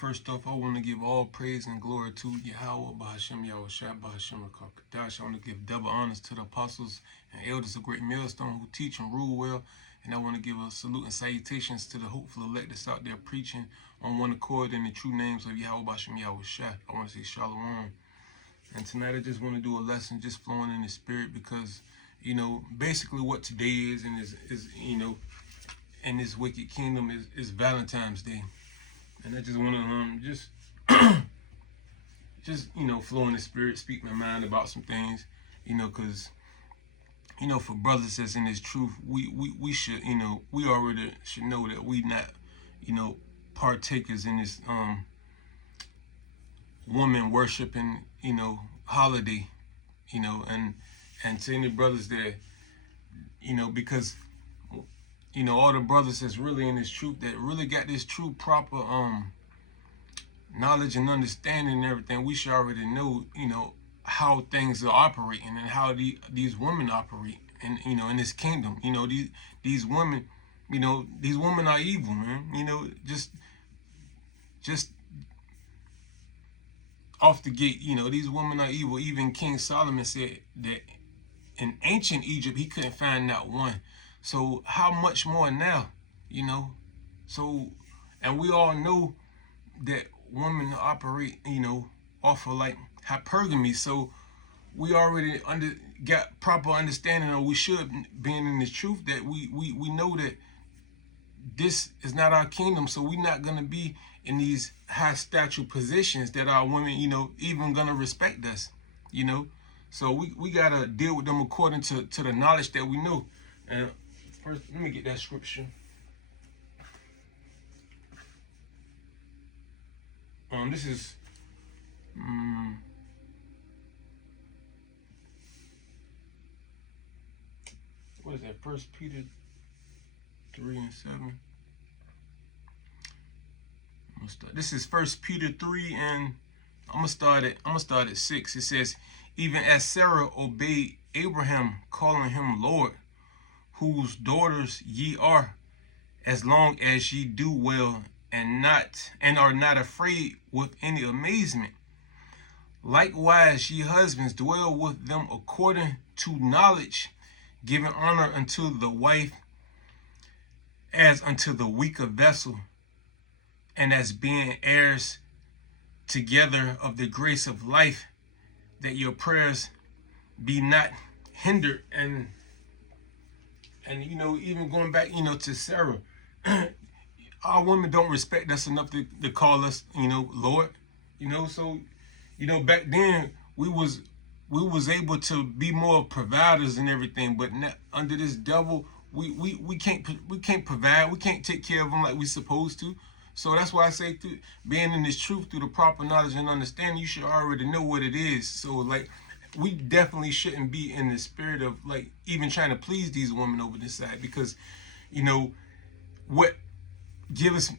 First off, I want to give all praise and glory to Yahweh, Bahashem, Yahweh Shai, Bahashem, Rakakadash. I want to give double honors to the apostles and elders of Great Millstone who teach and rule well. And I want to give a salute and salutations to the hopeful elect that's out there preaching on one accord in the true names of Yahweh, Bahashem, Yahweh Shai. I want to say Shalom. And tonight I just want to do a lesson just flowing in the spirit because, basically what today is and is in this wicked kingdom is Valentine's Day. And I just want to just flow in the spirit, speak my mind about some things, because for brothers that's in this truth, we should we already should know that we not partakers in this woman worshiping holiday, and to any brothers that because all the brothers that's really in this truth, that really got this true proper knowledge and understanding and everything, we should already know how things are operating and how these women operate and in this kingdom. These women, these women are evil, man. Just off the gate, these women are evil. Even King Solomon said that in ancient Egypt he couldn't find not one. So how much more now, So, and we all know that women operate, off of like hypergamy. So we already got proper understanding, or we should, being in this truth, that we know that this is not our kingdom. So we're not gonna be in these high stature positions that our women, even gonna respect us, So we gotta deal with them according to the knowledge that we know. And first, let me get that scripture. This is what is that? 1 Peter 3:7. This is 1 Peter 3, and I'm gonna start at 6. It says, even as Sarah obeyed Abraham, calling him Lord, whose daughters ye are, as long as ye do well and are not afraid with any amazement. Likewise, ye husbands, dwell with them according to knowledge, giving honor unto the wife as unto the weaker vessel, and as being heirs together of the grace of life, that your prayers be not hindered. And even going back, to Sarah, our women don't respect us enough to call us, Lord. So, back then we was able to be more providers and everything, but not, under this devil, we can't provide, we can't take care of them like we supposed to. So that's why I say, through being in this truth, through the proper knowledge and understanding, you should already know what it is. So like, we definitely shouldn't be in the spirit of like even trying to please these women over this side, because what gives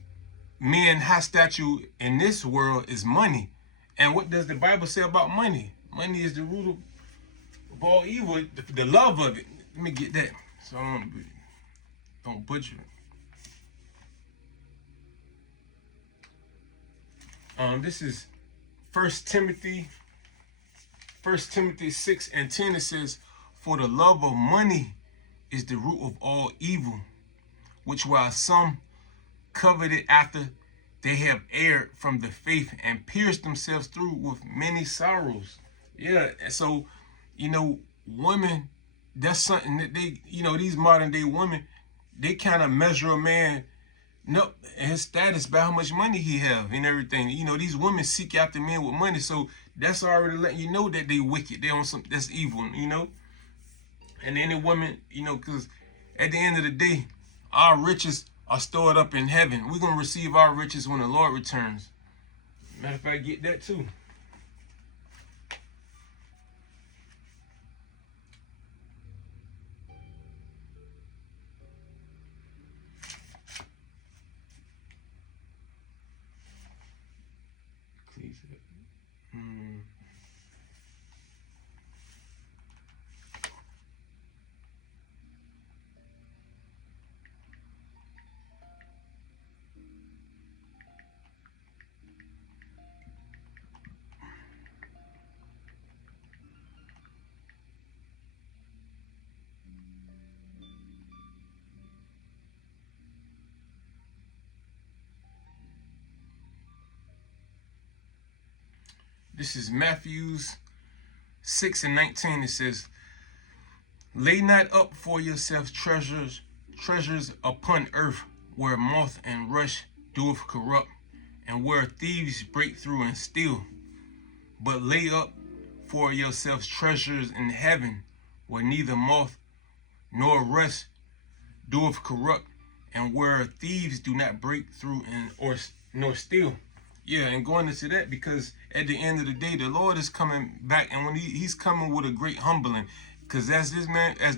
men high stature in this world is money. And what does the Bible say about money? Money is the root of all evil, the love of it. Let me get that so I don't butcher it. This is 1 Timothy 6:10. It says, for the love of money is the root of all evil, which while some coveted after they have erred from the faith and pierced themselves through with many sorrows. Yeah, so women, that's something that they, these modern day women, they kind of measure a man his status by how much money he have and everything. These women seek after men with money, so that's already letting you know that they wicked. They on some that's evil, And any woman, because at the end of the day, our riches are stored up in heaven. We're gonna receive our riches when the Lord returns. Matter of fact, get that too. This is Matthews 6:19. It says, "Lay not up for yourselves treasures upon earth, where moth and rust doeth corrupt, and where thieves break through and steal. But lay up for yourselves treasures in heaven, where neither moth nor rust doeth corrupt, and where thieves do not break through and or nor steal." Yeah, and going into that, because at the end of the day, the Lord is coming back, and when he's coming with a great humbling, because as this man, as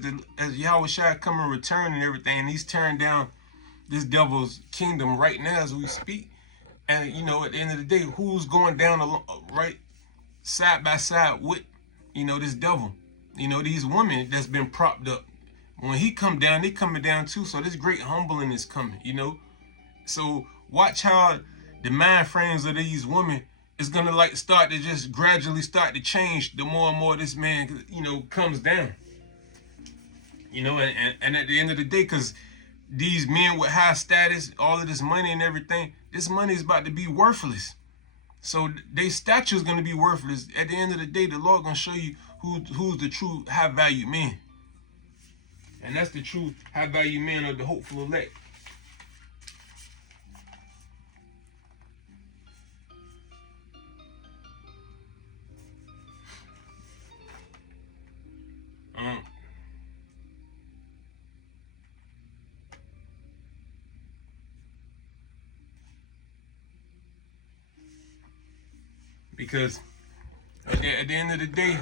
Yahweh Shai come and return and everything, and he's tearing down this devil's kingdom right now as we speak. And at the end of the day, who's going down right side by side with this devil? These women that's been propped up. When he come down, they coming down too. So this great humbling is coming. So watch how the mind frames of these women is gonna start to just gradually start to change the more and more this man comes down. And at the end of the day, because these men with high status, all of this money and everything, this money is about to be worthless. So their stature is going to be worthless. At the end of the day, the Lord going to show you who's the true high value man. And that's the true high value man of the hopeful elect. Because at the end of the day,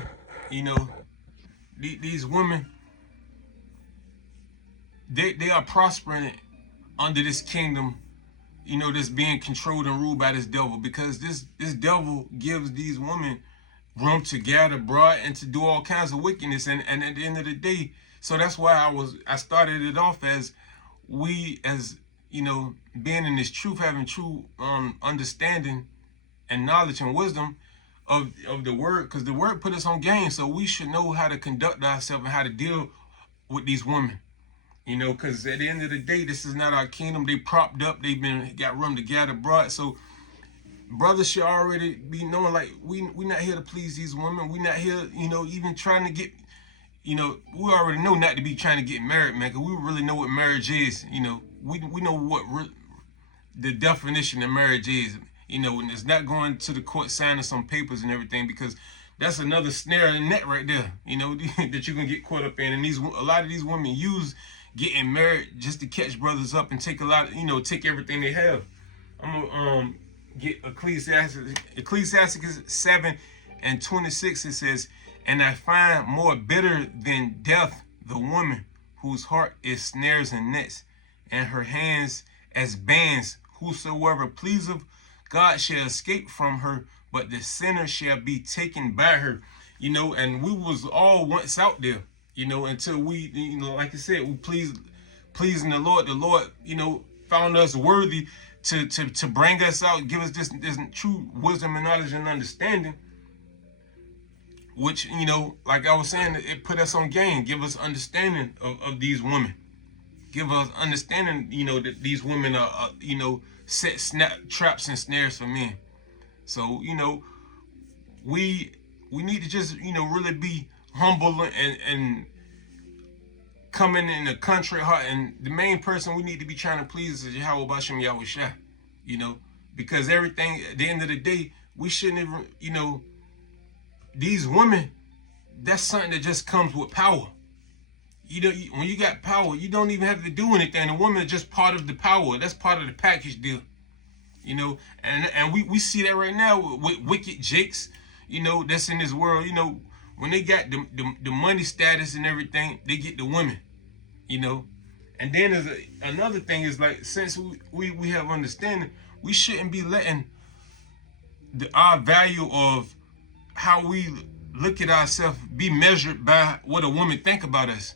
these women, they are prospering under this kingdom, that's being controlled and ruled by this devil. Because this devil gives these women room to gather abroad and to do all kinds of wickedness. And at the end of the day, so that's why I started it off as we, as being in this truth, having true understanding and knowledge and wisdom of the word, because the word put us on game. So we should know how to conduct ourselves and how to deal with these women. Because at the end of the day, this is not our kingdom. They propped up. They've got room to gather abroad. So brothers should already be knowing, we not here to please these women. We not here, even trying to get, we already know not to be trying to get married, man, because we really know what marriage is. We know what the definition of marriage is. And it's not going to the court signing some papers and everything, because that's another snare in the net right there, that you can get caught up in. And a lot of these women use getting married just to catch brothers up and take a lot of, take everything they have. I'm gonna get Ecclesiastes 7:26. It says, "And I find more bitter than death the woman whose heart is snares and nets, and her hands as bands. Whosoever pleaseth God shall escape from her, but the sinner shall be taken by her." And we was all once out there, until we, like I said, we pleasing the Lord. The Lord, found us worthy to bring us out, give us this true wisdom and knowledge and understanding, which, like I was saying, it put us on game, give us understanding of these women. Give us understanding, that these women are, set traps and snares for men. So, we need to just, really be humble and coming in a country heart. And the main person we need to be trying to please is Yahweh Bashem Yahweh Shai, because everything, at the end of the day, we shouldn't even, these women, that's something that just comes with power. When you got power, you don't even have to do anything. The woman is just part of the power. That's part of the package deal. And we see that right now with wicked jakes, that's in this world. When they got the money status and everything, they get the women, And then there's another thing is, since we have understanding, we shouldn't be letting our value of how we look at ourselves be measured by what a woman think about us.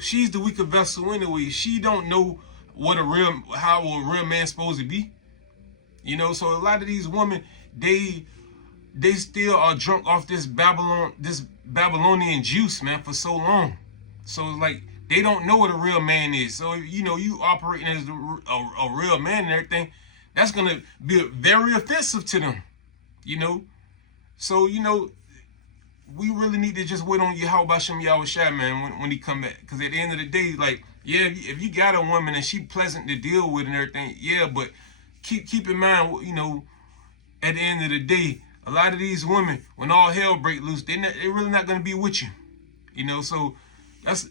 She's the weaker vessel anyway. She don't know how a real man's supposed to be. So a lot of these women, they still are drunk off this Babylonian juice, man, for so long. So they don't know what a real man is. So you operating as a real man and everything, that's gonna be very offensive to them. So, we really need to just wait on Yahweh Shem Yahweh Shai, man, when he come back. Because at the end of the day, like, yeah, if you got a woman and she pleasant to deal with and everything, yeah, but keep in mind, at the end of the day, a lot of these women, when all hell break loose, they're really not going to be with you. So that's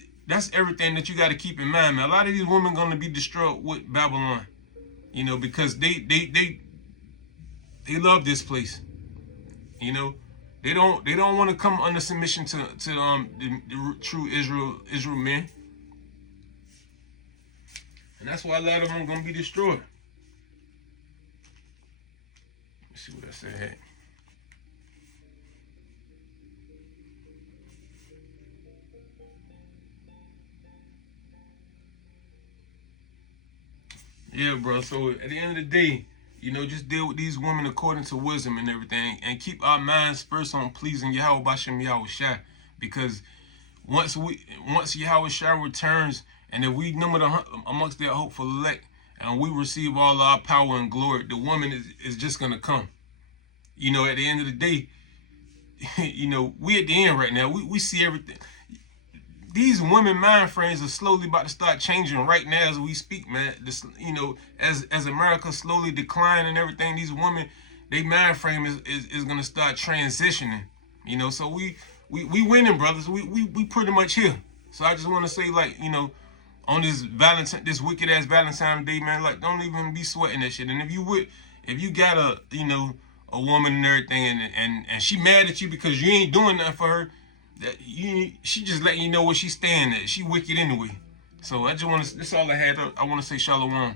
everything that you got to keep in mind, man. A lot of these women going to be destroyed with Babylon, because they love this place. They don't want to come under submission to the true Israel men, and that's why a lot of them are gonna be destroyed. Let's see what I said. Yeah, bro. So at the end of the day, just deal with these women according to wisdom and everything, and keep our minds first on pleasing Yahweh Bashem Yahweh Shai. Because once Yahweh Shai returns, and if we number amongst their hopeful elect, and we receive all our power and glory, the woman is just gonna come. At the end of the day, we at the end right now. We see everything. These women mind frames are slowly about to start changing right now as we speak, man. As America slowly decline and everything, these women, they mind frame is gonna start transitioning. So we winning, brothers. We pretty much here. So I just want to say, like, on this wicked ass Valentine's Day, man, like, don't even be sweating that shit. And if you got a woman and everything, and she mad at you because you ain't doing nothing for her, she just letting you know where she's staying at. She wicked anyway. So I just want to. That's all I had. I want to say shalom.